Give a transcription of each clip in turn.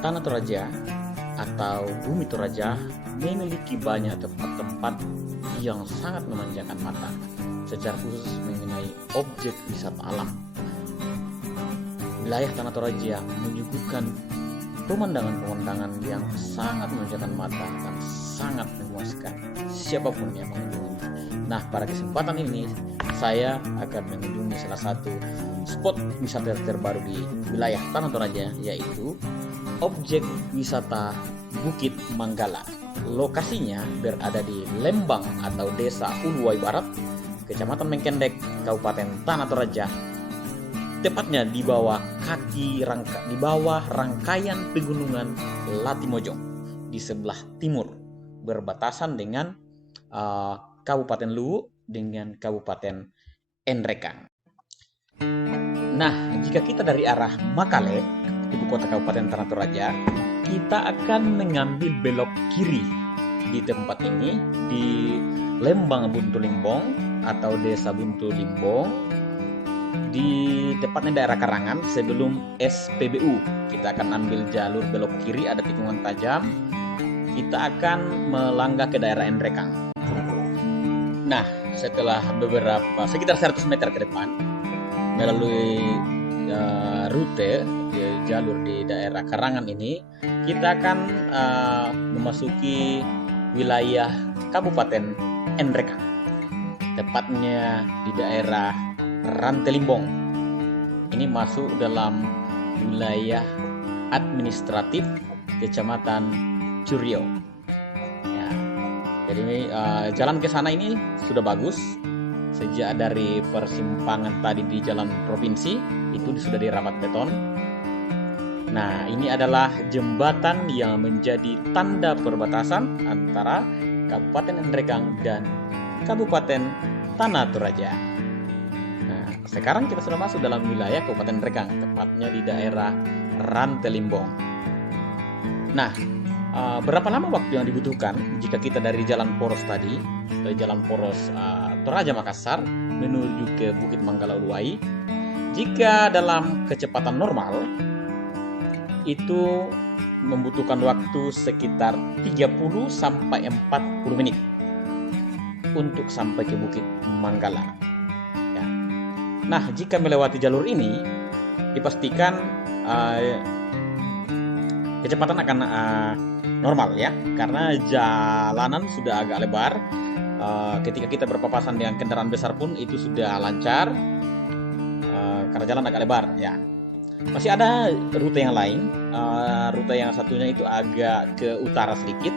Tanah Toraja atau Bumi Toraja memiliki banyak tempat-tempat yang sangat memanjakan mata, secara khusus mengenai objek wisata alam. Wilayah Tanah Toraja menyuguhkan pemandangan-pemandangan yang sangat memanjakan mata dan sangat memuaskan siapapun yang mengunjungi. Nah, pada kesempatan ini saya akan mengunjungi salah satu spot wisata terbaru di wilayah Tanah Toraja, yaitu objek wisata Bukit Manggala. Lokasinya berada di Lembang atau Desa Uluwai Barat, Kecamatan Mengkendek, Kabupaten Tanah Toraja. Tepatnya di bawah rangkaian pegunungan Latimojong di sebelah timur, berbatasan dengan Kabupaten Luwu dengan Kabupaten Nrekang. Nah, jika kita dari arah Makale, ibu kota Kabupaten Tanah Toraja, kita akan mengambil belok kiri di tempat ini di Lembang Buntu Limbong atau Desa Buntu Limbong, di tepatnya daerah Karangan sebelum SPBU. Kita akan ambil jalur belok kiri, ada tikungan tajam. Kita akan melangkah ke daerah Nrekang. Nah, setelah sekitar 100 meter ke depan melalui rute jalur di daerah Karangan ini, kita akan memasuki wilayah Kabupaten Nrekang, tepatnya di daerah Rantelimbong. Ini masuk dalam wilayah administratif Kecamatan Curio. Ya, jadi jalan ke sana ini sudah bagus. Sejak dari persimpangan tadi di jalan provinsi itu sudah dirapat beton. Nah, ini adalah jembatan yang menjadi tanda perbatasan antara Kabupaten Nrekang dan Kabupaten Tanah Toraja. Nah, sekarang kita sudah masuk dalam wilayah Kabupaten Nrekang, tepatnya di daerah Rantelimbong. Nah, berapa lama waktu yang dibutuhkan jika kita dari jalan poros tadi, dari jalan poros Toraja Makassar menuju ke Bukit Manggala Uluwai? Jika dalam kecepatan normal itu membutuhkan waktu sekitar 30 sampai 40 menit untuk sampai ke Bukit Manggala. Ya. Nah, jika melewati jalur ini dipastikan kecepatan akan normal ya, karena jalanan sudah agak lebar. Ketika kita berpapasan dengan kendaraan besar pun itu sudah lancar karena jalan agak lebar ya. Masih ada rute yang lain. Rute yang satunya itu agak ke utara sedikit,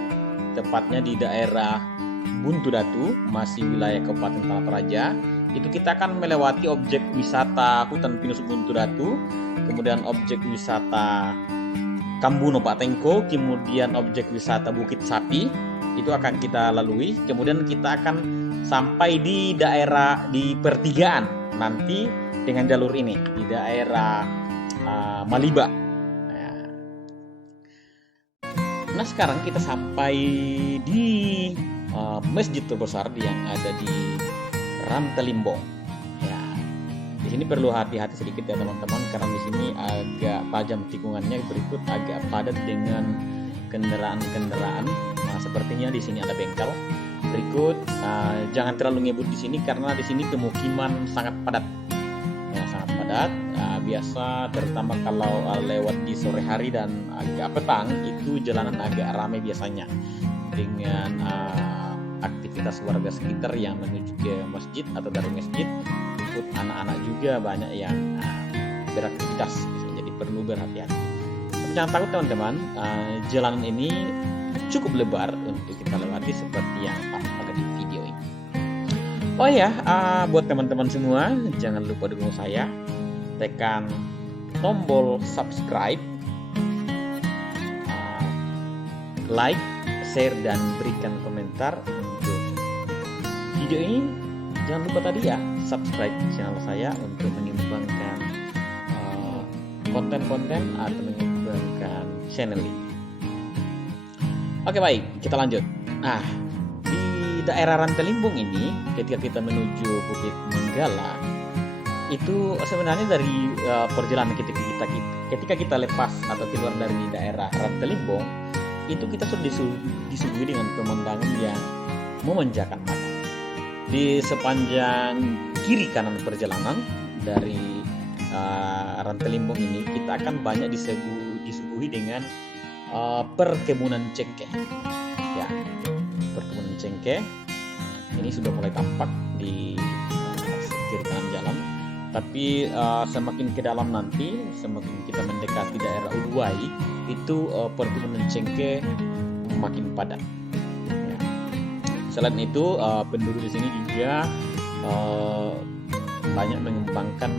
tepatnya di daerah Buntu Datu, masih wilayah Kabupaten Tanah Toraja. Itu kita akan melewati objek wisata hutan pinus Buntu Datu, kemudian objek wisata Kambuno Pak Tengko, kemudian objek wisata Bukit Sapi, itu akan kita lalui. Kemudian kita akan sampai di daerah di pertigaan nanti dengan jalur ini di daerah Maliba. Nah, sekarang kita sampai di masjid terbesar yang ada di Rantelimbong. Ya, di sini perlu hati-hati sedikit ya teman-teman, karena di sini agak tajam tikungannya, berikut agak padat dengan kendaraan-kendaraan. Nah, sepertinya di sini ada bengkel. Berikut jangan terlalu ngebut di sini karena di sini pemukiman sangat padat. Ya, sangat padat. Biasa terutama kalau lewat di sore hari dan agak petang itu jalanan agak ramai biasanya dengan aktivitas warga sekitar yang menuju ke masjid atau dari masjid. Ikut anak-anak juga banyak yang beraktivitas, jadi perlu berhati-hati. Tapi jangan takut teman-teman, jalanan ini cukup lebar untuk kita lewati seperti yang ada di video ini. Oh ya, buat teman-teman semua jangan lupa dukung saya, tekan tombol subscribe, like, share, dan berikan komentar untuk video ini. Jangan lupa tadi ya, subscribe channel saya untuk mengembangkan konten-konten atau mengembangkan channel ini. Oke, baik, kita lanjut. Nah, di daerah Rantelimbong ini, ketika kita menuju Bukit Manggala, itu sebenarnya dari perjalanan ketika kita lepas atau keluar dari daerah Rantelimbong, itu kita sudah disuguhi dengan pemandangan yang memanjakan mata. Di sepanjang kiri kanan perjalanan dari Rantelimbong ini, kita akan banyak disuguhi dengan perkebunan cengkeh. Ya, perkebunan cengkeh ini sudah mulai tampak di kiri kanan jalan. Tapi semakin ke dalam nanti, semakin kita mendekati daerah Uluwai, itu perkebunan cengkeh makin padat. Ya. Selain itu, penduduk di sini juga banyak mengembangkan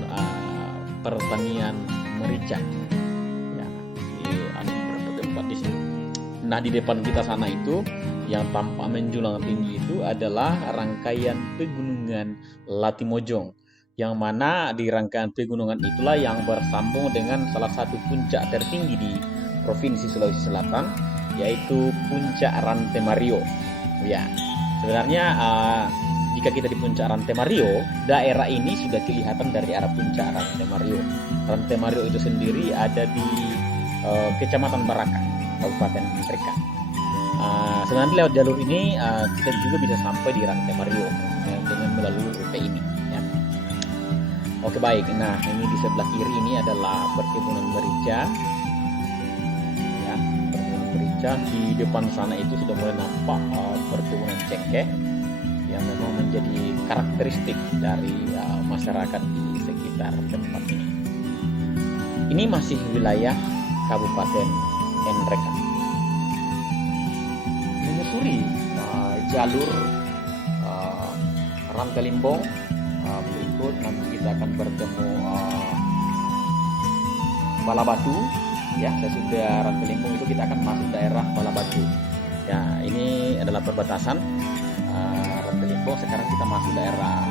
pertanian merica. Ya, ada beberapa tempat di sini. Nah, di depan kita sana itu yang tampak menjulang tinggi itu adalah rangkaian pegunungan Latimojong, yang mana di rangkaian pegunungan itulah yang bersambung dengan salah satu puncak tertinggi di Provinsi Sulawesi Selatan, yaitu Puncak Rantemario. Ya, sebenarnya jika kita di Puncak Rantemario, daerah ini sudah kelihatan dari arah Puncak Rantemario. Rantemario itu sendiri ada di Kecamatan Baraka, Kabupaten Nrekang. Sebenarnya lewat jalur ini kita juga bisa sampai di Rantemario dengan melalui rute ini. Ya. Oke, baik. Nah, ini di sebelah kiri ini adalah perkebunan merica. Ya, perkebunan merica. Di depan sana itu sudah mulai nampak perkebunan cengkeh yang memang menjadi karakteristik dari masyarakat di sekitar tempat ini. Ini masih wilayah Kabupaten Nrekang. Menyusuri jalur Rantelimbong, berikut nanti kita akan bertemu Balabatu. Ya, sesudah Rantelimbong itu kita akan masuk daerah Balabatu. Ya, ini adalah perbatasan Rantelimbong. Sekarang kita masuk daerah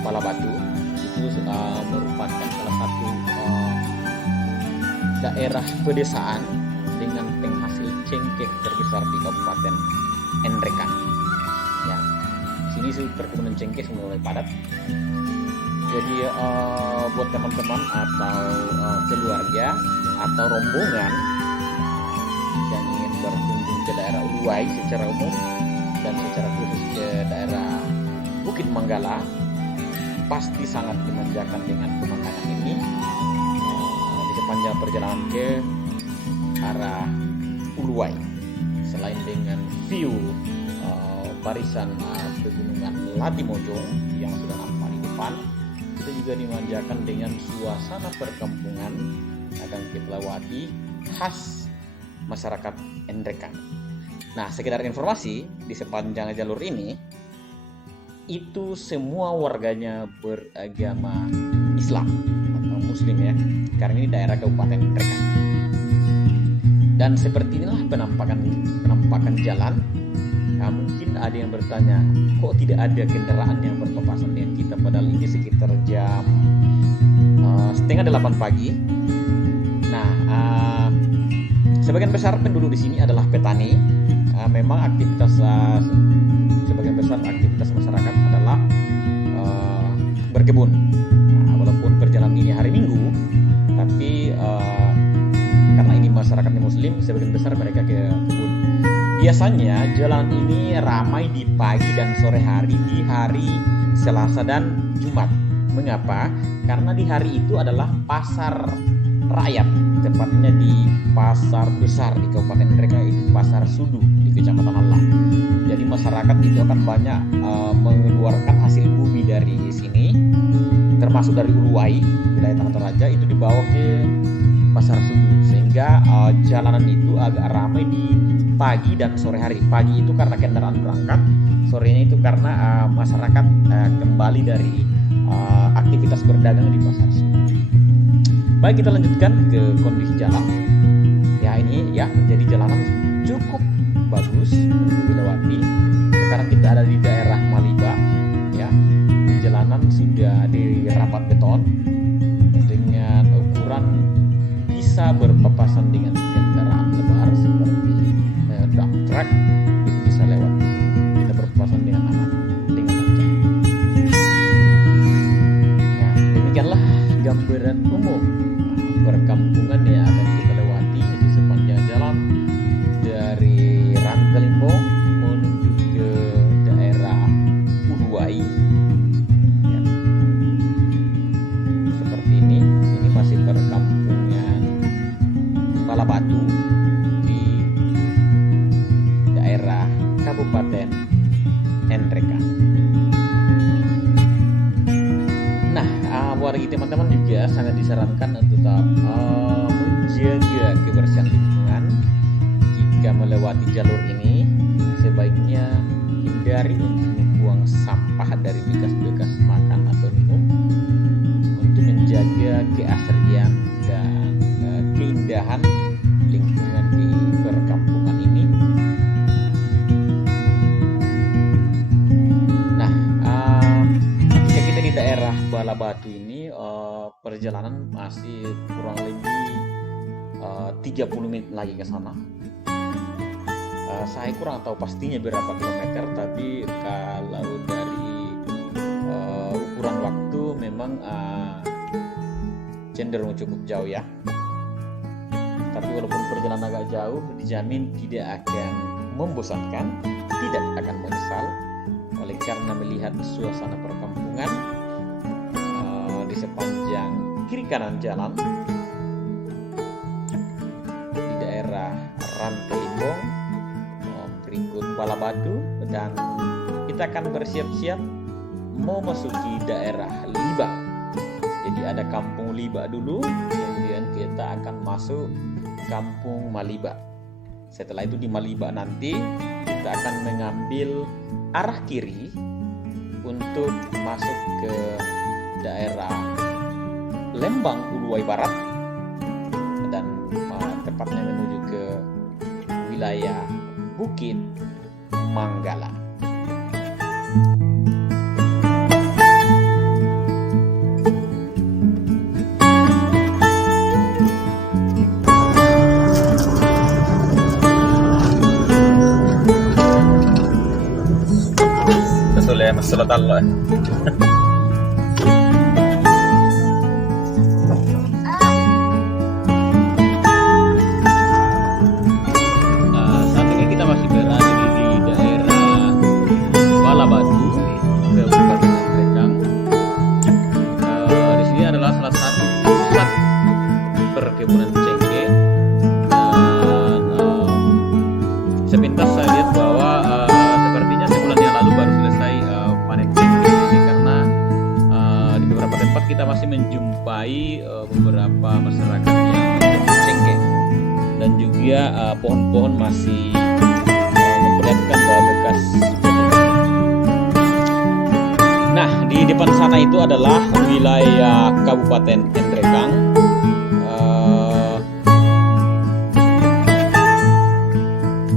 Balabatu. Itu merupakan salah satu daerah pedesaan dengan penghasil cengkeh terbesar di Kabupaten Nrekang. Ya, di sini perkebunan cengkeh sudah mulai padat. Jadi buat teman-teman atau keluarga atau rombongan yang ingin berkunjung ke daerah Uluwai secara umum dan secara khusus ke daerah Bukit Manggala, pasti sangat dimanjakan dengan pemandangan ini di sepanjang perjalanan ke arah Uluwai. Selain dengan view barisan pegunungan Latimojong yang sudah nampak di depan, kita juga dimanjakan dengan suasana perkampungan akan kita lewati khas masyarakat Nrekang. Nah, sekedar informasi, di sepanjang jalur ini itu semua warganya beragama Islam atau Muslim, ya, karena ini daerah Kabupaten Nrekang. Dan seperti inilah penampakan jalan. Nah, mungkin ada yang bertanya, kok tidak ada kendaraan yang berpapasan dengan kita, padahal ini sekitar jam 7:30 pagi. Nah, sebagian besar penduduk di sini adalah petani. Memang sebagian besar aktivitas masyarakat adalah berkebun. Nah, walaupun perjalanan ini hari Minggu, tapi karena ini masyarakatnya Muslim, sebagian besar mereka ke kebun. Biasanya jalan ini ramai di pagi dan sore hari, di hari Selasa dan Jumat. Mengapa? Karena di hari itu adalah pasar rakyat, tepatnya di pasar besar di Kabupaten Nrekang, itu Pasar Sudu di Kecamatan Allah. Jadi masyarakat itu akan banyak mengeluarkan hasil bumi dari sini, termasuk dari Uluwai, wilayah Tanah Toraja, itu dibawa ke Pasar Sudu, sehingga jalanan itu agak ramai di pagi dan sore hari. Pagi itu karena kendaraan berangkat, sorenya itu karena masyarakat kembali dari aktivitas berdagang di Pasar Sudu. Baik, kita lanjutkan ke kondisi jalan. Ya, ini ya menjadi jalanan cukup bagus untuk dilewati. Sekarang kita ada di daerah Maliba, ya. Di jalanan sudah dirapat beton dengan ukuran bisa berpapasan dengan kendaraan lebar seperti dump truck, itu bisa lewat di sini. Kita berpapasan dengan aman, dengan lancar. Ya, Nrekang. Nah, bagi teman-teman juga sangat disarankan untuk tetap menjaga kebersihan lingkungan. Jika melewati jalur ini, sebaiknya hindari untuk membuang sampah dari bekas-bekas makan atau minum untuk menjaga keasrian dan keindahan lingkungan di perkampungan ini. Nah, jika kita di daerah Balabatu ini, perjalanan masih kurang lebih 30 menit lagi ke sana. Saya kurang tahu pastinya berapa kilometer, tapi kalau dari ukuran waktu memang cenderung cukup jauh ya. Tapi walaupun perjalanan agak jauh, dijamin tidak akan membosankan, tidak akan menyesal, oleh karena melihat suasana perkampungan di sepanjang kiri kanan jalan di daerah Rantelimbong, berikut Balabatu, dan kita akan bersiap-siap mau masuki daerah Liba. Jadi ada kampung Liba dulu, kemudian kita akan masuk kampung Maliba. Setelah itu di Maliba nanti kita akan mengambil arah kiri untuk masuk ke daerah Lembang Uluwai Barat, dan tepatnya menuju ke wilayah Bukit Manggala. Betul ya, masalah Allah. Perkebunan cengkeh, dan sepintas saya lihat bahwa sepertinya sebulan yang lalu baru selesai panen cengkeh ini, karena di beberapa tempat kita masih menjumpai beberapa masyarakat yang menjemur cengkeh, dan juga pohon-pohon masih memperlihatkan bahwa bekas. Nah, di depan sana itu adalah wilayah Kabupaten Nrekang.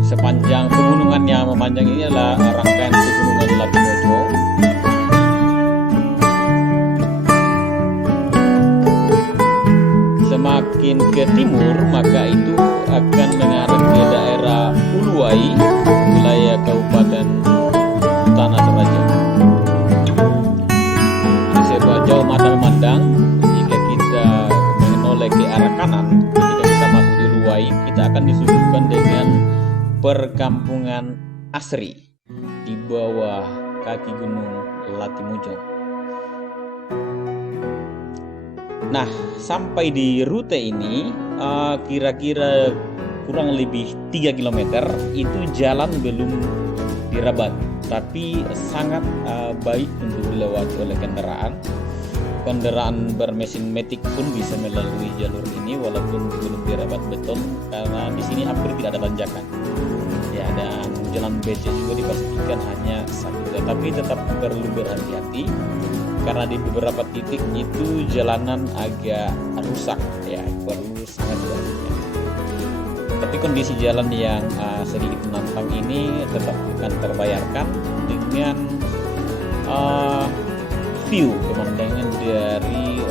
Sepanjang pegunungan yang memanjang ini adalah rangkaian pegunungan Latimojo. Semakin ke timur maka itu akan mengarah ke daerah Uluwai, wilayah Kabupaten Tanah Toraja. Sejauh mata memandang, jika kita menoleh ke arah kanan, ketika kita masuk di Uluwai, kita akan disuguhkan dengan perkampungan asri di bawah kaki gunung Latimojo. Nah, sampai di rute ini kira-kira kurang lebih 3 km itu jalan belum dirabat, tapi sangat baik untuk dilewati oleh kendaraan bermesin matic pun bisa melalui jalur ini walaupun belum dirabat beton, karena di sini hampir tidak ada tanjakan. Ya, dan jalan becek juga dipastikan hanya satu, tetapi tetap perlu berhati-hati karena di beberapa titik itu jalanan agak rusak, ya perlu sangat berhati-hati. Tapi kondisi jalan yang sedikit menantang ini tetap akan terbayarkan dengan view pemandangan dari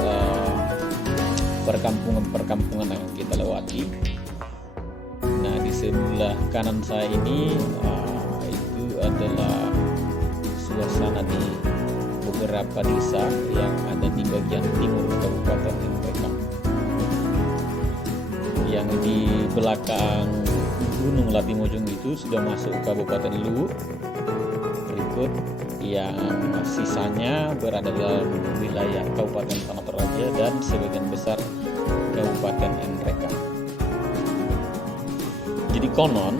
perkampungan yang kita lewati. Nah, di sebelah kanan saya ini itu adalah suasana di beberapa desa yang ada di bagian timur Kabupaten Nrekang. Yang di belakang Gunung Latimojong itu sudah masuk Kabupaten Luwu. Berikut yang sisanya berada dalam wilayah Kabupaten Tanah Toraja dan sebagian besar Kabupaten Nrekang. Jadi konon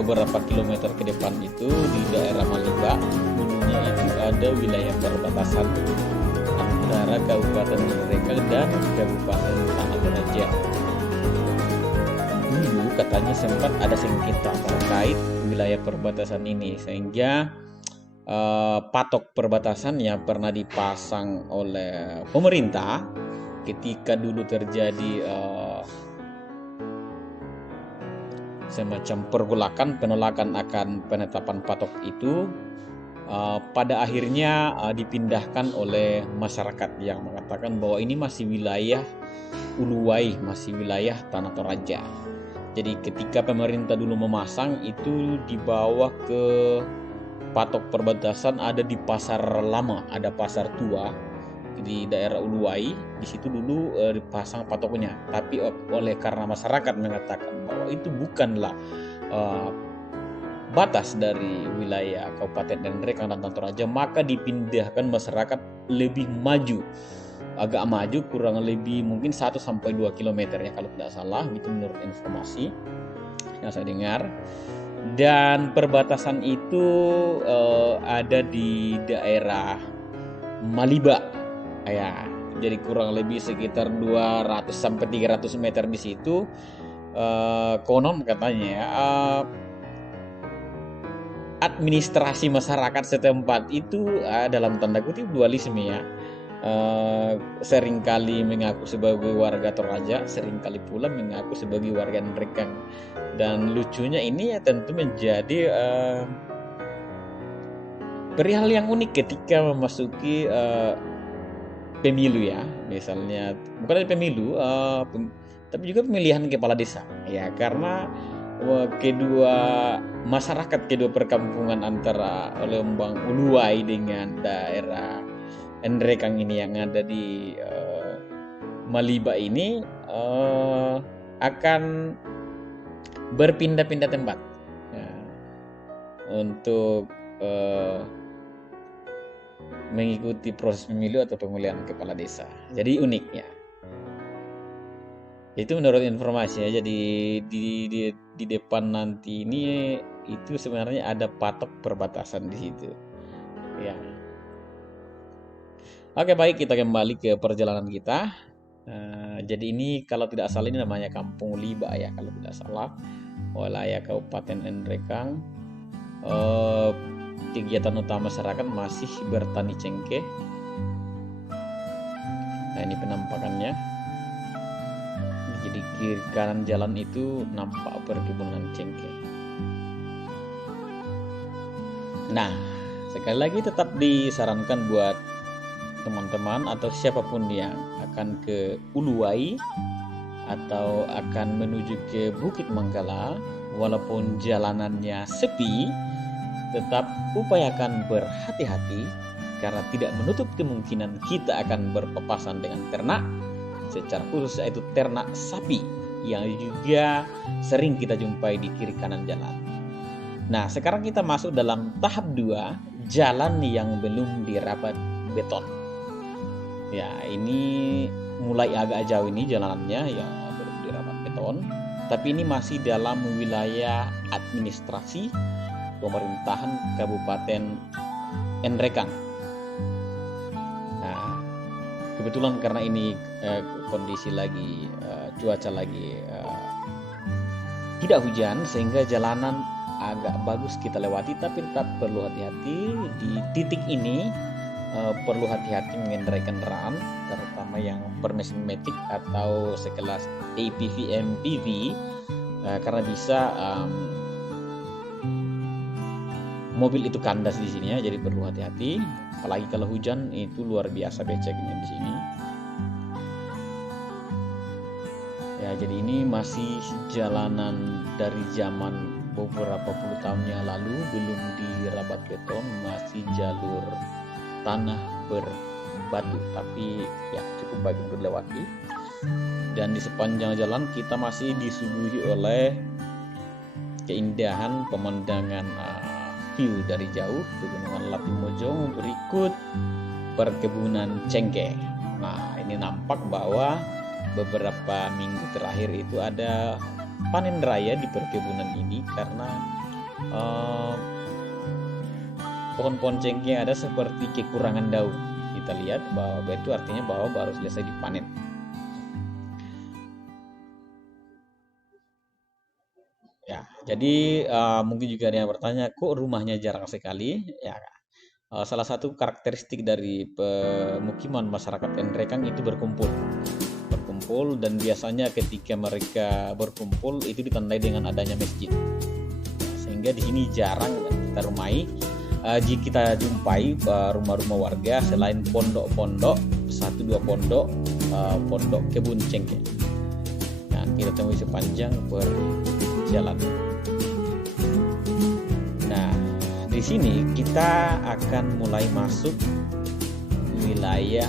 beberapa kilometer ke depan itu di daerah Maliba, dulunya itu ada wilayah perbatasan antara Kabupaten Nrekang dan Kabupaten Tanah Toraja. Dulu katanya sempat ada sengketa terkait wilayah perbatasan ini, sehingga patok perbatasan yang pernah dipasang oleh pemerintah ketika dulu terjadi semacam pergolakan penolakan akan penetapan patok itu, pada akhirnya dipindahkan oleh masyarakat yang mengatakan bahwa ini masih wilayah Uluwai, masih wilayah Tanah Toraja. Jadi ketika pemerintah dulu memasang itu dibawa ke patok perbatasan, ada di pasar lama, ada pasar tua di daerah Uluwai. Di situ dulu dipasang patoknya, tapi oleh karena masyarakat mengatakan bahwa itu bukanlah batas dari wilayah Kabupaten Nrekang dan Tanah Toraja, maka dipindahkan masyarakat lebih maju, agak maju, kurang lebih mungkin 1-2 km ya kalau tidak salah, itu menurut informasi yang saya dengar. Dan perbatasan itu ada di daerah Maliba ya, jadi kurang lebih sekitar 200-300 meter di situ. Konon katanya ya, administrasi masyarakat setempat itu dalam tanda kutip dualisme ya, seringkali mengaku sebagai warga Toraja, seringkali pula mengaku sebagai warga Nrekang. Dan lucunya ini ya tentu menjadi perihal yang unik ketika memasuki pemilu ya, misalnya bukan pemilu tapi juga pemilihan kepala desa ya, karena kedua masyarakat, kedua perkampungan antara Lembang Uluwai dengan daerah Nrekang ini yang ada di Maliba ini akan berpindah-pindah tempat ya, untuk mengikuti proses pemilu atau pemilihan kepala desa. Jadi uniknya itu menurut informasinya. Jadi di depan nanti ini itu sebenarnya ada patok perbatasan di situ ya. Oke, baik, kita kembali ke perjalanan kita. Jadi ini kalau tidak salah ini namanya Kampung Liba ya, kalau tidak salah, wilayah Kabupaten Nrekang. Kegiatan utama masyarakat masih bertani cengkeh. Nah, ini penampakannya. Jadi kiri kanan jalan itu nampak perkebunan cengkeh. Nah, sekali lagi tetap disarankan buat teman-teman atau siapapun yang akan ke Uluwai atau akan menuju ke Bukit Manggala, walaupun jalanannya sepi, tetap upayakan berhati-hati karena tidak menutup kemungkinan kita akan berpapasan dengan ternak, secara khusus yaitu ternak sapi yang juga sering kita jumpai di kiri kanan jalan. Nah, sekarang kita masuk dalam tahap 2, jalan yang belum dirapat beton. Ya, ini mulai agak jauh ini jalanannya yang belum dirapat beton, tapi ini masih dalam wilayah administrasi pemerintahan Kabupaten Nrekang. Nah, kebetulan karena ini kondisi lagi cuaca lagi tidak hujan, sehingga jalanan agak bagus kita lewati, tapi tetap perlu hati-hati di titik ini. Perlu hati-hati mengendarai kendaraan, terutama yang bermesin matic atau sekelas APV MPV, karena bisa mobil itu kandas di sini ya, jadi perlu hati-hati. Apalagi kalau hujan itu luar biasa beceknya di sini. Ya, jadi ini masih jalanan dari zaman beberapa puluh tahun yang lalu, belum dirabat beton, masih jalur tanah berbatu, tapi ya cukup baik untuk dilewati. Dan di sepanjang jalan kita masih disuguhi oleh keindahan pemandangan view dari jauh, Pegunungan Latimojong, berikut perkebunan cengkeh. Nah, ini nampak bahwa beberapa minggu terakhir itu ada panen raya di perkebunan ini, karena eh, pohon-pohon cengkeh ada seperti kekurangan daun. Kita lihat bahwa itu artinya bahwa baru selesai dipanen. Ya, jadi mungkin juga ada yang bertanya, kok rumahnya jarang sekali? Ya, salah satu karakteristik dari pemukiman masyarakat Nrekang itu berkumpul, dan biasanya ketika mereka berkumpul itu ditandai dengan adanya masjid. Sehingga di sini jarang jika kita jumpai rumah-rumah warga selain pondok-pondok, 1-2 pondok kebun cengkeh yang kita temui sepanjang perjalanan. Nah, di sini kita akan mulai masuk wilayah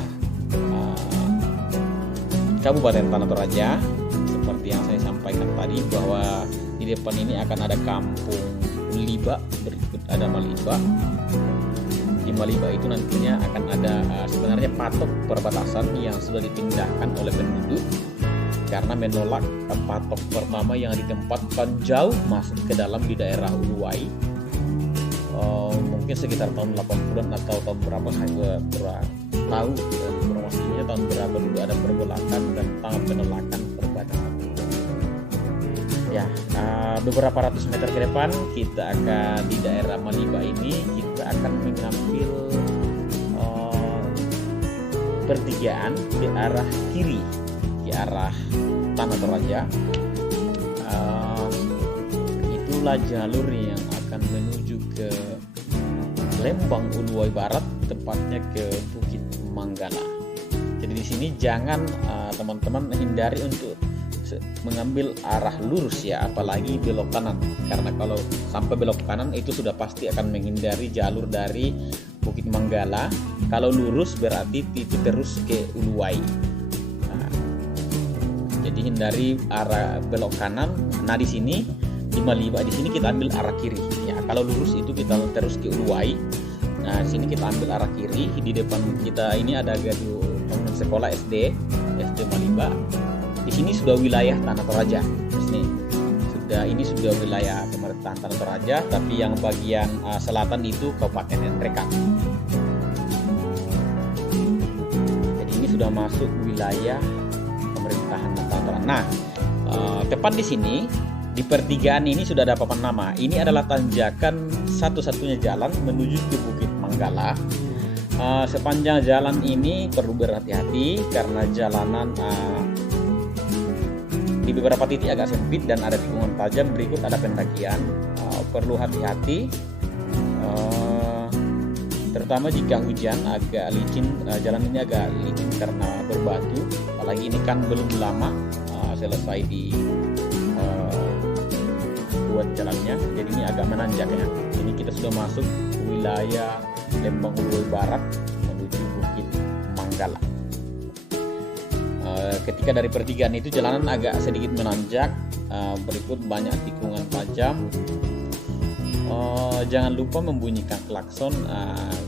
Kabupaten Tanah Toraja. Seperti yang saya sampaikan tadi bahwa di depan ini akan ada kampung Liba, berikut ada Maliba. Di Maliba itu nantinya akan ada sebenarnya patok perbatasan yang sudah dipindahkan oleh penduduk karena menolak patok pertama yang ditempatkan jauh masuk ke dalam di daerah Uluwai. Mungkin sekitar tahun 80-an atau tahun berapa saya kurang tahu informasinya, tahun berapa dulu ada pergolakan dan penolakan perbatasan. Ya, beberapa ratus meter ke depan kita akan di daerah Maliba ini kita akan mengambil pertigaan ke arah kiri, ke arah Tanah Toraja. Itulah jalur yang akan menuju ke Lembang Uluwai Barat, tepatnya ke Bukit Manggala. Jadi di sini jangan teman-teman hindari untuk mengambil arah lurus ya, apalagi belok kanan, karena kalau sampai belok kanan itu sudah pasti akan menghindari jalur dari Bukit Manggala. Kalau lurus berarti itu terus ke Uluwai. Jadi hindari arah belok kanan. Nah di sini di Maliba di sini kita ambil arah kiri ya. Kalau lurus itu kita terus ke Uluwai. Nah di sini kita ambil arah kiri. Di depan kita ini ada gedung bangunan sekolah SD Maliba. Di sini sudah wilayah Tanah Toraja. Ini sudah wilayah pemerintahan Tanah Toraja, tapi yang bagian selatan itu Kabupaten Nrekang. Jadi ini sudah masuk wilayah pemerintahan Tanah Toraja. Nah, tepat di sini di pertigaan ini sudah ada papan nama. Ini adalah tanjakan satu-satunya jalan menuju ke Bukit Manggala. Sepanjang jalan ini perlu berhati-hati karena jalanan di beberapa titik agak sempit dan ada tikungan tajam. Berikut ada pendakian, perlu hati-hati, terutama jika hujan agak licin. Jalan ini agak licin karena berbatu, apalagi ini kan belum lama selesai di buat jalannya, jadi ini agak menanjak ya. Ini kita sudah masuk wilayah Lembang Uluwai Barat menuju Bukit Manggala. Ketika dari pertigaan itu jalanan agak sedikit menanjak, berikut banyak tikungan tajam. Jangan lupa membunyikan klakson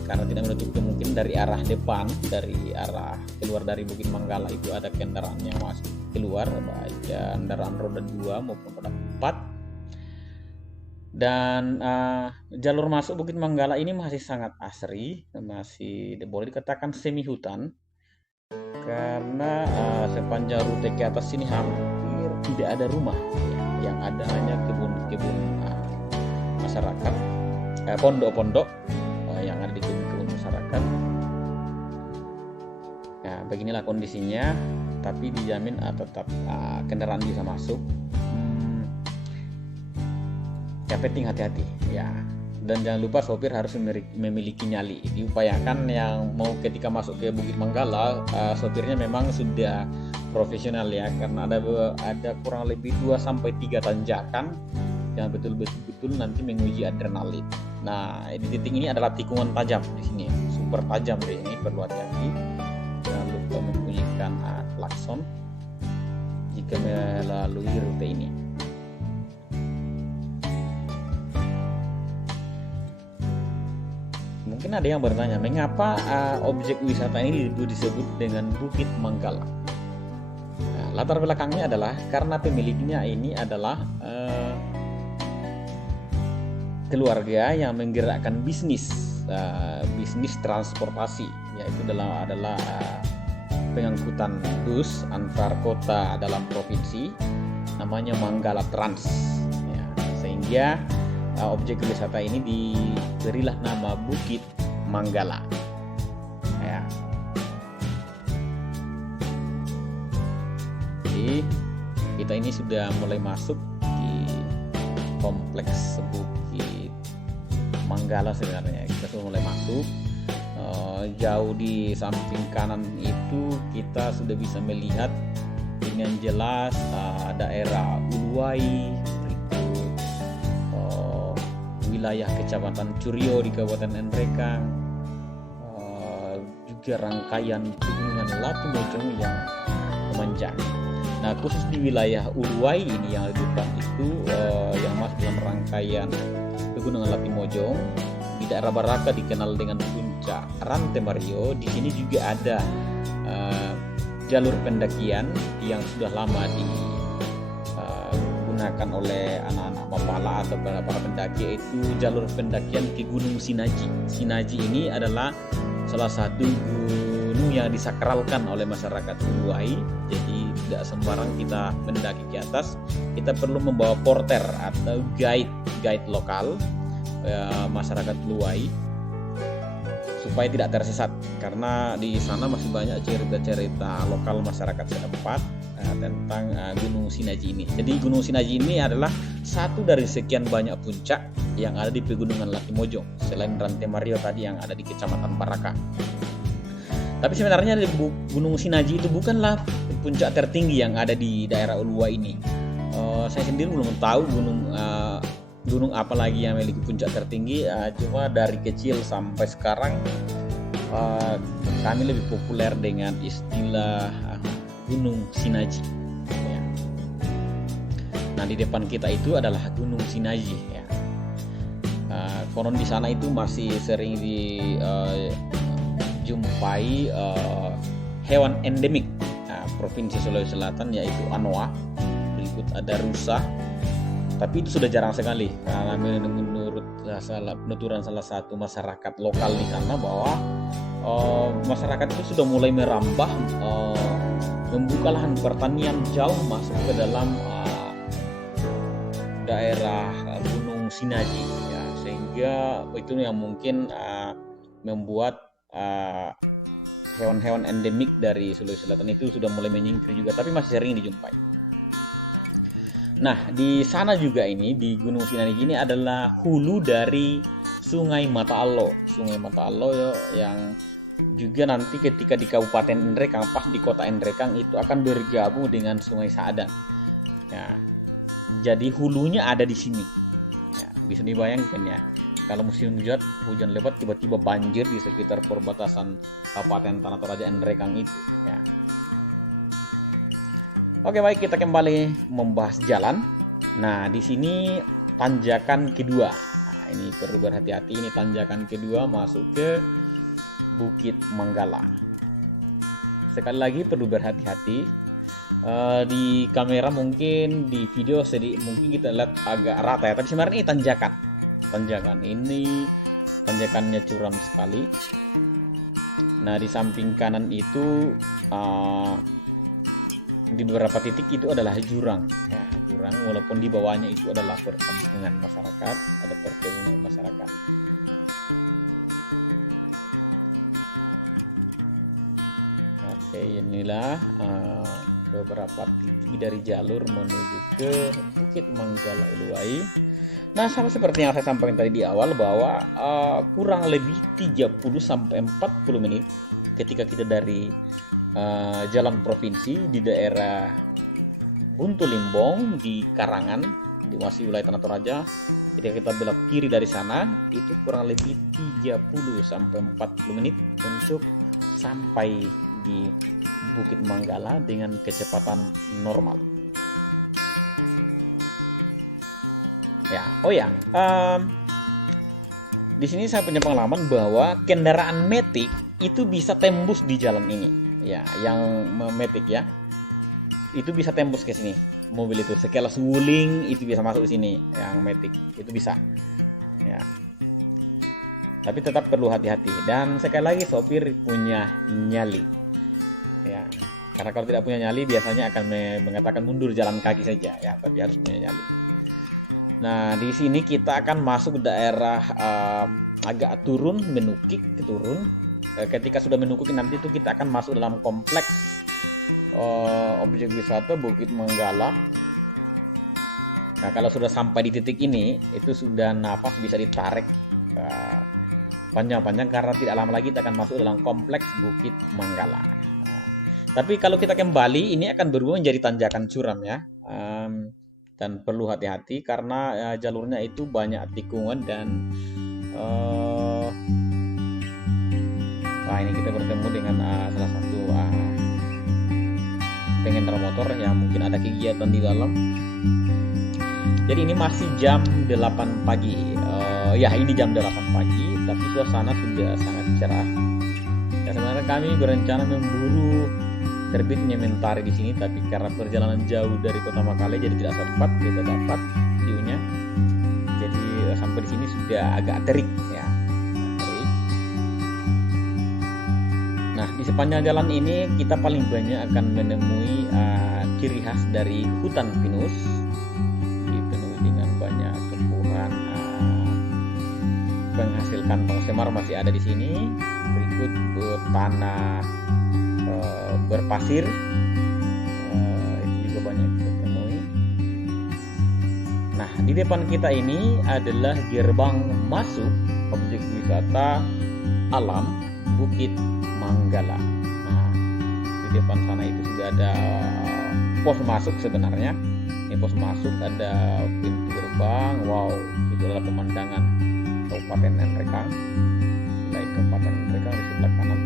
karena tidak menutup kemungkinan dari arah depan, dari arah keluar dari Bukit Manggala itu ada kendaraan yang masuk keluar, baik kendaraan roda 2 maupun roda 4. Dan jalur masuk Bukit Manggala ini masih sangat asri, masih boleh dikatakan semi hutan, karena sepanjang rute ke atas ini hampir tidak ada rumah ya, yang ada hanya kebun-kebun masyarakat, pondok-pondok yang ada di kebun-kebun masyarakat. Nah, beginilah kondisinya, tapi dijamin tetap kendaraan bisa masuk. Yang penting hati-hati ya, dan jangan lupa sopir harus memiliki nyali. Diupayakan yang mau ketika masuk ke Bukit Manggala, sopirnya memang sudah profesional ya, karena ada kurang lebih 2-3 tanjakan yang betul-betul nanti menguji adrenalin. Nah, di titik ini adalah tikungan tajam di sini, super tajam di sini, perlu hati-hati. Jangan lupa membunyikan klakson jika melalui rute ini. Mungkin ada yang bertanya, mengapa objek wisata ini disebut dengan Bukit Manggala? Nah, latar belakangnya adalah karena pemiliknya ini adalah keluarga yang menggerakkan bisnis transportasi, yaitu adalah pengangkutan bus antar kota dalam provinsi, namanya Manggala Trans. Ya, sehingga objek wisata ini diberilah nama Bukit Manggala. Ya. Jadi kita ini sudah mulai masuk di kompleks Bukit Manggala sebenarnya. Kita sudah mulai masuk. Jauh di samping kanan itu kita sudah bisa melihat dengan jelas daerah Uluwai, berikut wilayah Kecamatan Curio di Kabupaten Nrekang, juga rangkaian pegunungan Latimojong yang memanjang. Nah, khusus di wilayah Uluwai ini yang di depan itu yang masuk dalam rangkaian pegunungan Latimojong, di daerah Baraka dikenal dengan puncak Rantai Mario. Di sini juga ada jalur pendakian yang sudah lama digunakan oleh anak-anak pemala atau para pendaki, yaitu jalur pendakian ke Gunung Sinaji. Sinaji ini adalah salah satu gunung yang disakralkan oleh masyarakat Uluwai. Jadi tidak sembarang kita mendaki ke atas, kita perlu membawa porter atau guide lokal masyarakat Uluwai supaya tidak tersesat, karena di sana masih banyak cerita-cerita lokal masyarakat setempat tentang Gunung Sinaji ini. Jadi Gunung Sinaji ini adalah satu dari sekian banyak puncak yang ada di Pegunungan Latimojong selain Rantai Mario tadi yang ada di Kecamatan Baraka. Tapi sebenarnya Gunung Sinaji itu bukanlah puncak tertinggi yang ada di daerah Uluwai ini. Saya sendiri belum tahu gunung apa lagi yang memiliki puncak tertinggi. Cuma dari kecil sampai sekarang kami lebih populer dengan istilah Gunung Sinaji. Ya. Nah, di depan kita itu adalah Gunung Sinaji. Ya. Konon di sana itu masih sering dijumpai hewan endemik Provinsi Sulawesi Selatan, yaitu anoa. Berikut ada rusa. Tapi itu sudah jarang sekali, karena menurut penuturan salah satu masyarakat lokal di sana bahwa masyarakat itu sudah mulai merambah, membuka lahan pertanian jauh masuk ke dalam daerah Gunung Sinaji, ya, sehingga itu yang mungkin membuat hewan-hewan endemik dari Sulawesi Selatan itu sudah mulai menyingkir juga, tapi masih sering dijumpai. Nah, di sana juga ini di Gunung Sinaji ini adalah hulu dari Sungai Mata Allo. Sungai Mata Allo yang juga nanti ketika di Kabupaten Nrekang, pas di kota Nrekang itu akan bergabung dengan Sungai Saadang. Ya, jadi hulunya ada di sini. Ya, bisa dibayangkan ya, kalau musim hujan lebat tiba-tiba banjir di sekitar perbatasan Kabupaten Tanah Toraja Nrekang itu. Ya. Oke, baik, kita kembali membahas jalan. Nah, di sini tanjakan kedua. Nah, ini perlu berhati-hati, ini tanjakan kedua masuk ke Bukit Manggala. Sekali lagi perlu berhati-hati. Di kamera mungkin, di video mungkin kita lihat agak rata ya, tapi sebenarnya ini tanjakan. Tanjakan ini tanjakannya curam sekali. Nah, di samping kanan itu di beberapa titik itu adalah jurang, ya, jurang, walaupun di bawahnya itu adalah perkampungan masyarakat, ada perkebunan masyarakat. Oke, inilah beberapa titik dari jalur menuju ke Bukit Manggala Uluwai. Nah, sama seperti yang saya sampaikan tadi di awal bahwa kurang lebih 30-40 menit ketika kita dari jalan provinsi di daerah Buntu Limbong di Karangan, di masih wilayah Tanah Toraja, ketika kita belok kiri dari sana itu kurang lebih 30-40 menit untuk sampai di Bukit Manggala dengan kecepatan normal. Ya, di sini saya punya pengalaman bahwa kendaraan metik itu bisa tembus di jalan ini. Ya, yang memetik ya, itu bisa tembus ke sini. Mobil itu sekelas Wuling itu bisa masuk ke sini, yang metik itu bisa. ya. Tapi tetap perlu hati-hati, dan sekali lagi sopir punya nyali, ya. Karena kalau tidak punya nyali biasanya akan mengatakan mundur jalan kaki saja, ya. Tapi harus punya nyali. Nah, di sini kita akan masuk daerah agak turun, menukik ke turun. Ketika sudah menukik nanti itu kita akan masuk dalam kompleks objek wisata Bukit Manggala. Nah, kalau sudah sampai di titik ini, itu sudah nafas bisa ditarik panjang-panjang karena tidak lama lagi kita akan masuk dalam kompleks Bukit Manggala. Tapi kalau kita kembali, ini akan berubah menjadi tanjakan curam, ya. Dan perlu hati-hati karena jalurnya itu banyak tikungan dan ini kita bertemu dengan salah satu pengendara motor yang mungkin ada kegiatan di dalam. Jadi ini masih jam 8 pagi. Ya, ini jam 8 pagi, tapi suasana sudah sangat cerah. Ya, sebenarnya kami berencana memburu terbitnya mentari di sini, tapi karena perjalanan jauh dari Kota Makale jadi tidak sempat kita dapat view-nya. Jadi sampai di sini sudah agak terik, ya. Terik. Nah, di sepanjang jalan ini kita paling banyak akan menemui ciri khas dari hutan pinus, dipenuhi dengan banyak tumbuhan penghasil kantong semar masih ada di sini. Berikut tanah berpasir, itu juga banyak kita temui. Nah, di depan kita ini adalah gerbang masuk objek wisata alam Bukit Manggala. Nah, di depan sana itu sudah ada pos masuk sebenarnya. Ini pos masuk, ada pintu gerbang. Wow, itu adalah pemandangan Kabupaten Nrekang. Selain Kabupaten Nrekang di sebelah kanan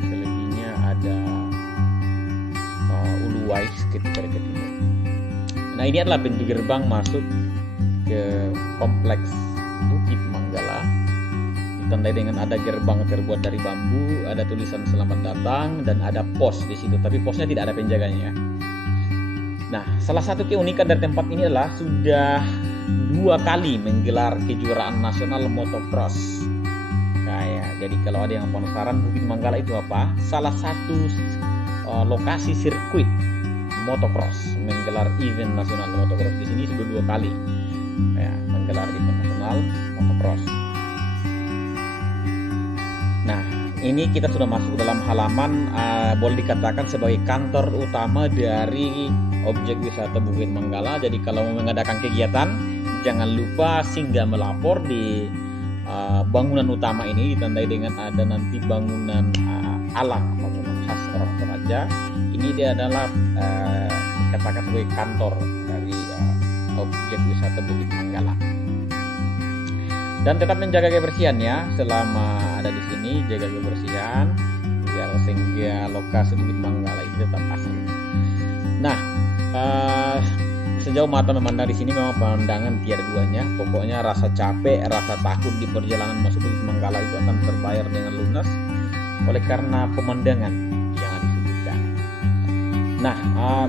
selebihnya ada Uluwais ketika dekat timur. Nah, ini adalah pintu gerbang masuk ke kompleks Bukit Manggala. Ditandai dengan ada gerbang terbuat dari bambu, ada tulisan selamat datang, dan ada pos di situ. Tapi posnya tidak ada penjaganya. Nah, salah satu keunikan dari tempat ini adalah sudah 2 kali menggelar kejuaraan nasional motocross. Jadi kalau ada yang penasaran Bukit Manggala itu apa, salah satu lokasi sirkuit motocross, menggelar event nasional motocross. Di sini sudah 2 kali, ya, menggelar event nasional motocross. Nah, ini kita sudah masuk dalam halaman, boleh dikatakan sebagai kantor utama dari objek wisata Bukit Manggala. Jadi kalau mau mengadakan kegiatan, jangan lupa singgah melapor di bangunan utama ini, ditandai dengan ada nanti bangunan alam, bangunan khas orang Toraja. Ini dia adalah dikatakan sebagai kantor dari objek wisata Bukit Manggala. Dan tetap menjaga kebersihan, ya, selama ada di sini, jaga kebersihan biar sehingga lokasi Bukit Manggala ini tetap asri. Nah, sejauh mata memandang di sini memang pemandangan tiada duanya. Pokoknya rasa capek, rasa takut di perjalanan masuk Bukit Manggala itu akan terbayar dengan lunas oleh karena pemandangan yang disebutkan. Nah,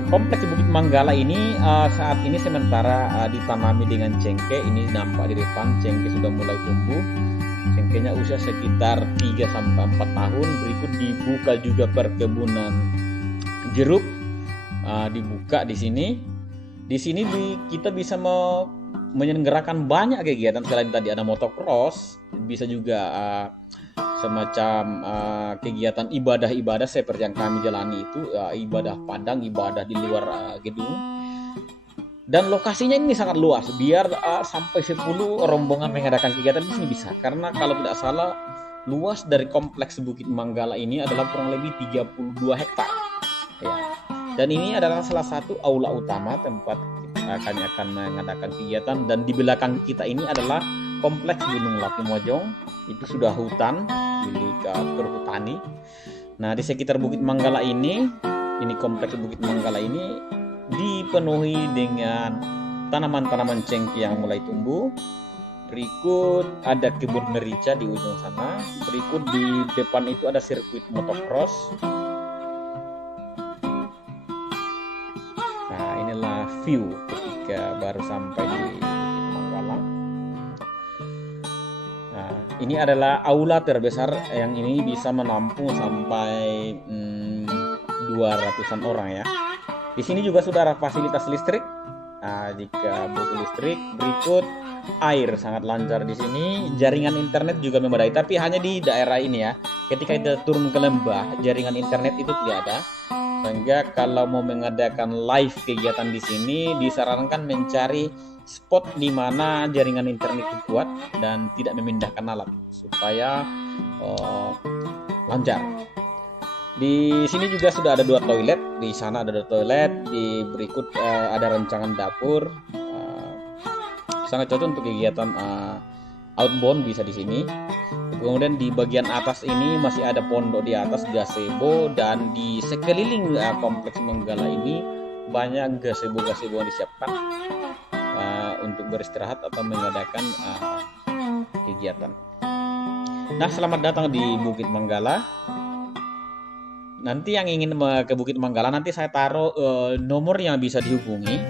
kompleks Bukit Manggala ini saat ini sementara ditanami dengan cengkeh. Ini nampak di depan cengkeh sudah mulai tumbuh. Cengkehnya usia sekitar 3-4 tahun. Berikut dibuka juga perkebunan jeruk, dibuka di sini. Di sini kita bisa menyelenggarakan banyak kegiatan. Selain tadi ada motocross, bisa juga semacam kegiatan ibadah-ibadah seperti yang kami jalani itu, ibadah padang, ibadah di luar gedung. Dan lokasinya ini sangat luas, biar sampai 10 rombongan mengadakan kegiatan di sini bisa. Karena kalau tidak salah, luas dari kompleks Bukit Manggala ini adalah kurang lebih 32 hektar. Ya. Dan ini adalah salah satu aula utama tempat kami akan mengadakan kegiatan. Dan di belakang kita ini adalah kompleks Gunung Latimojong. Itu sudah hutan milik perhutani. Nah, di sekitar Bukit Manggala ini kompleks Bukit Manggala ini dipenuhi dengan tanaman-tanaman cengkeh yang mulai tumbuh. Berikut ada kebun merica di ujung sana. Berikut di depan itu ada sirkuit motocross. View ketika baru sampai di Bukit Manggala. Ini adalah aula terbesar yang ini bisa menampung sampai 200-an orang ya. Di sini juga sudah ada fasilitas listrik. Nah, jika butuh listrik, berikut air sangat lancar di sini. Jaringan internet juga memadai, tapi hanya di daerah ini ya. Ketika kita turun ke lembah, jaringan internet itu tidak ada. Sehingga kalau mau mengadakan live kegiatan di sini, disarankan mencari spot di mana jaringan internet itu kuat dan tidak memindahkan alat supaya lancar. Di sini juga sudah ada 2 toilet, di sana ada 2 toilet, di berikut ada rancangan dapur. Sangat cocok untuk kegiatan outbound bisa di sini. Kemudian di bagian atas ini masih ada pondok di atas gazebo, dan di sekeliling kompleks Manggala ini banyak gazebo yang disiapkan untuk beristirahat atau mengadakan kegiatan. Nah, selamat datang di Bukit Manggala. Nanti yang ingin ke Bukit Manggala, nanti saya taruh nomor yang bisa dihubungi.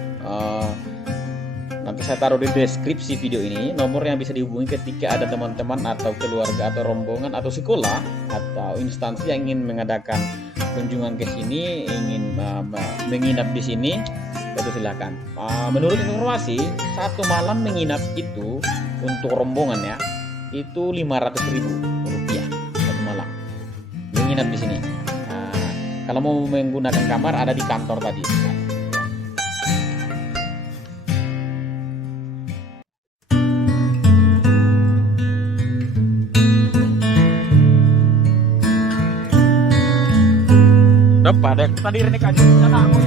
Nanti saya taruh di deskripsi video ini, nomor yang bisa dihubungi ketika ada teman-teman atau keluarga atau rombongan atau sekolah atau instansi yang ingin mengadakan kunjungan ke sini, ingin menginap di sini, itu silakan. Menurut informasi, 1 malam menginap itu untuk rombongan ya, itu 500.000 rupiah 1 malam menginap di sini. Kalau mau menggunakan kamar ada di kantor tadi. Dapat deh tadi ini kan sana aku.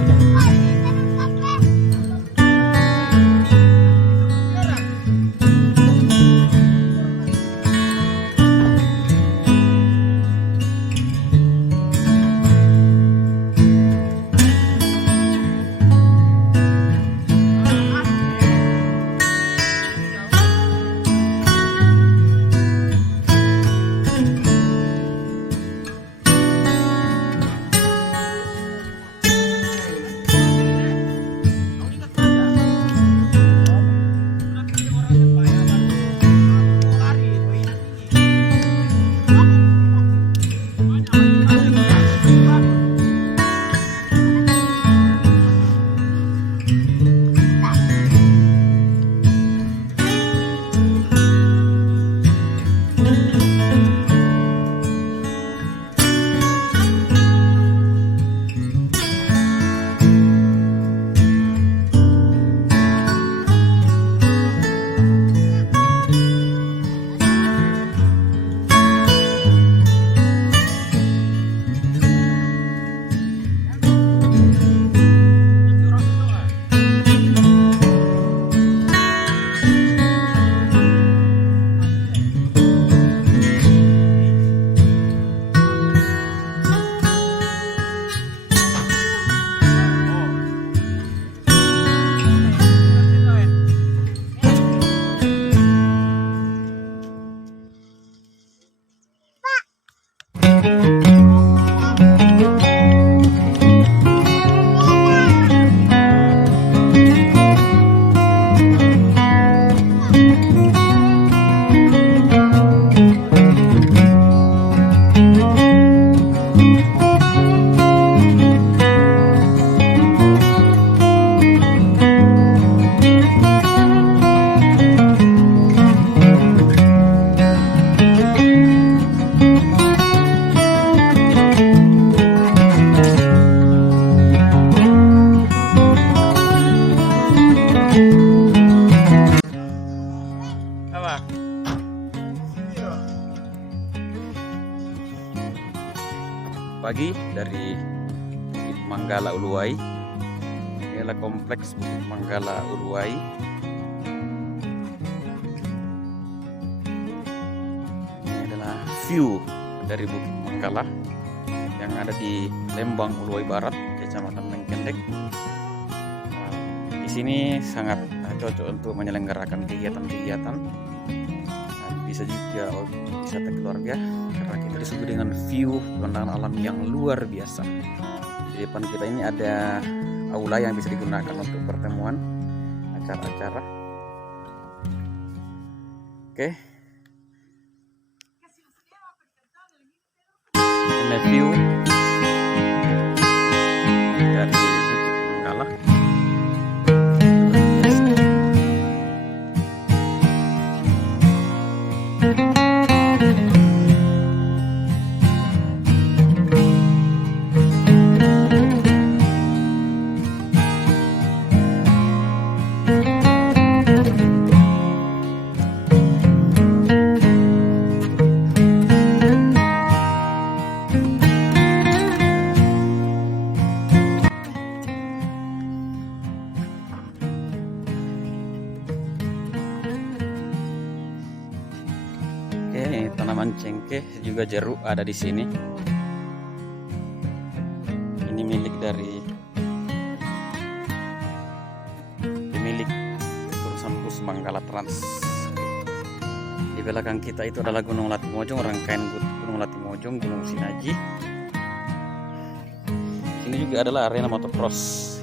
Pagi dari Bukit Manggala Uluwai. Ini adalah kompleks Bukit Manggala Uluwai. Ini adalah view dari Bukit Manggala yang ada di Lembang Uluwai Barat, Kecamatan Lengkendek. Di sini sangat cocok untuk menyelenggarakan kegiatan-kegiatan. Bisa juga wisata keluarga karena kita disuguhi dengan view pemandangan alam yang luar biasa. Di depan kita ini ada aula yang bisa digunakan untuk pertemuan acara-acara. Oke, view dari Bukit Manggala. Oke, tanaman cengkeh juga jeruk ada di sini. Ini milik dari pemilik perusahaan Bus Manggala Trans. Di belakang kita itu adalah Gunung Latimojong, rangkaian Gunung Latimojong, Gunung Sinaji. Ini juga adalah arena motocross.